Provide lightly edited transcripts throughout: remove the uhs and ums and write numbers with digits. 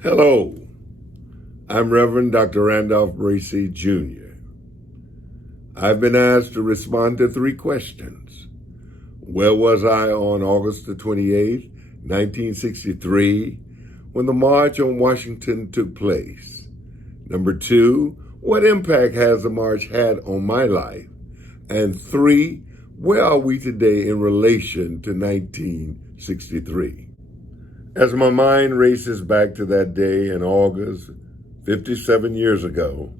Hello, I'm Reverend Dr. Randolph Bracy Jr. I've been asked to respond to three questions. Where was I on August the 28th, 1963, when the March on Washington took place? Number two, what impact has the march had on my life? And three, where are we today in relation to 1963? As my mind races back to that day in August, 57 years ago,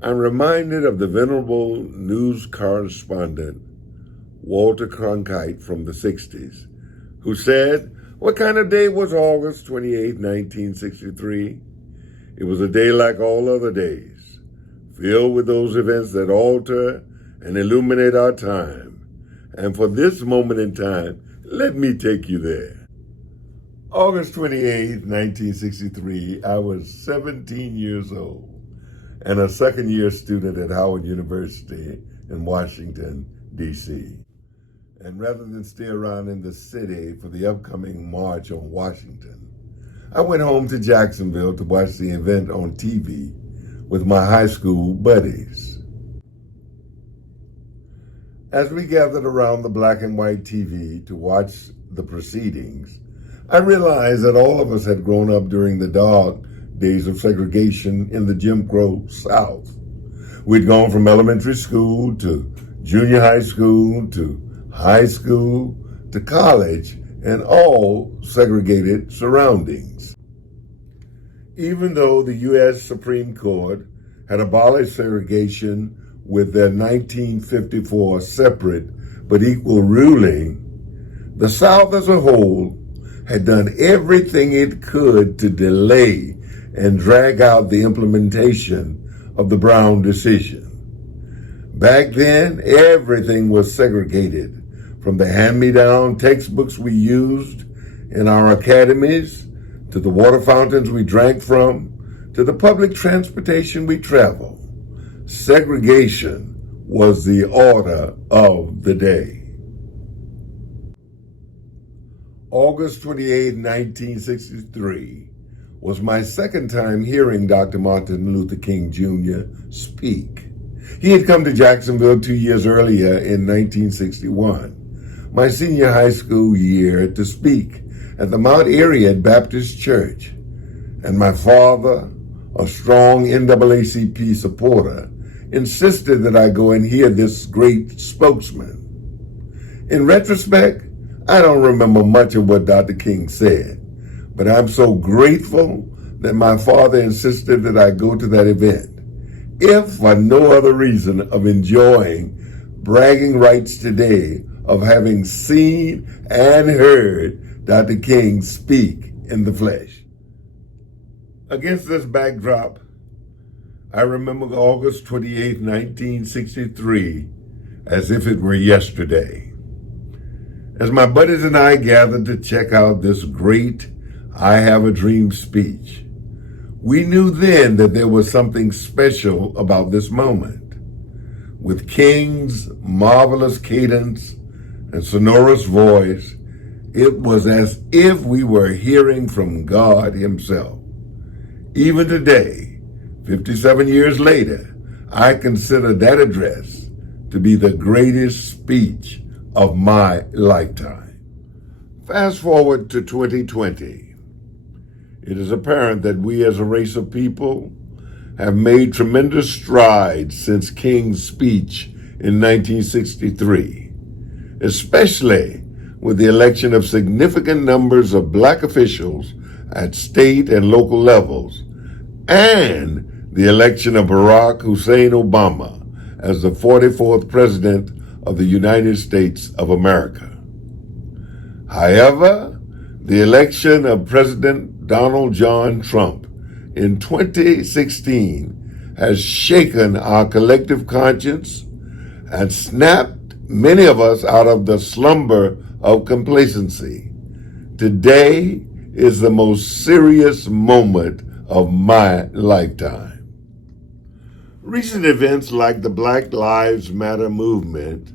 I'm reminded of the venerable news correspondent, Walter Cronkite from the 60s, who said, "What kind of day was August 28, 1963? It was a day like all other days, filled with those events that alter and illuminate our time. And for this moment in time, let me take you there." August 28, 1963, I was 17 years old and a second-year student at Howard University in Washington, D.C. And rather than stay around in the city for the upcoming March on Washington, I went home to Jacksonville to watch the event on TV with my high school buddies. As we gathered around the black and white TV to watch the proceedings, I realized that all of us had grown up during the dark days of segregation in the Jim Crow South. We'd gone from elementary school to junior high school to high school to college, and all segregated surroundings. Even though the U.S. Supreme Court had abolished segregation with their 1954 separate but equal ruling, the South as a whole had done everything it could to delay and drag out the implementation of the Brown decision. Back then, everything was segregated, from the hand-me-down textbooks we used in our academies, to the water fountains we drank from, to the public transportation we traveled. Segregation was the order of the day. August 28, 1963, was my second time hearing Dr. Martin Luther King Jr. speak. He had come to Jacksonville 2 years earlier in 1961, my senior high school year, to speak at the Mount Ariad Baptist Church. And my father, a strong NAACP supporter, insisted that I go and hear this great spokesman. In retrospect, I don't remember much of what Dr. King said, but I'm so grateful that my father insisted that I go to that event, if for no other reason of enjoying bragging rights today of having seen and heard Dr. King speak in the flesh. Against this backdrop, I remember August 28, 1963, as if it were yesterday. As my buddies and I gathered to check out this great I Have a Dream speech, we knew then that there was something special about this moment. With King's marvelous cadence and sonorous voice, it was as if we were hearing from God himself. Even today, 57 years later, I consider that address to be the greatest speech of my lifetime. Fast forward to 2020. It is apparent that we as a race of people have made tremendous strides since King's speech in 1963, especially with the election of significant numbers of black officials at state and local levels, and the election of Barack Hussein Obama as the 44th president of the United States of America. However, the election of President Donald John Trump in 2016 has shaken our collective conscience and snapped many of us out of the slumber of complacency. Today is the most serious moment of my lifetime. Recent events like the Black Lives Matter movement,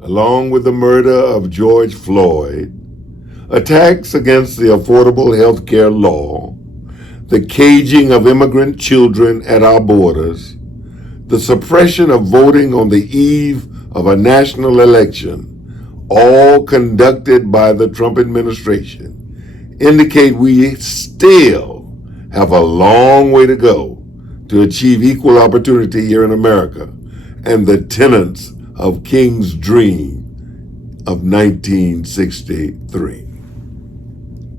along with the murder of George Floyd, attacks against the Affordable Health Care law, the caging of immigrant children at our borders, the suppression of voting on the eve of a national election, all conducted by the Trump administration, indicate we still have a long way to go to achieve equal opportunity here in America and the tenets of King's dream of 1963.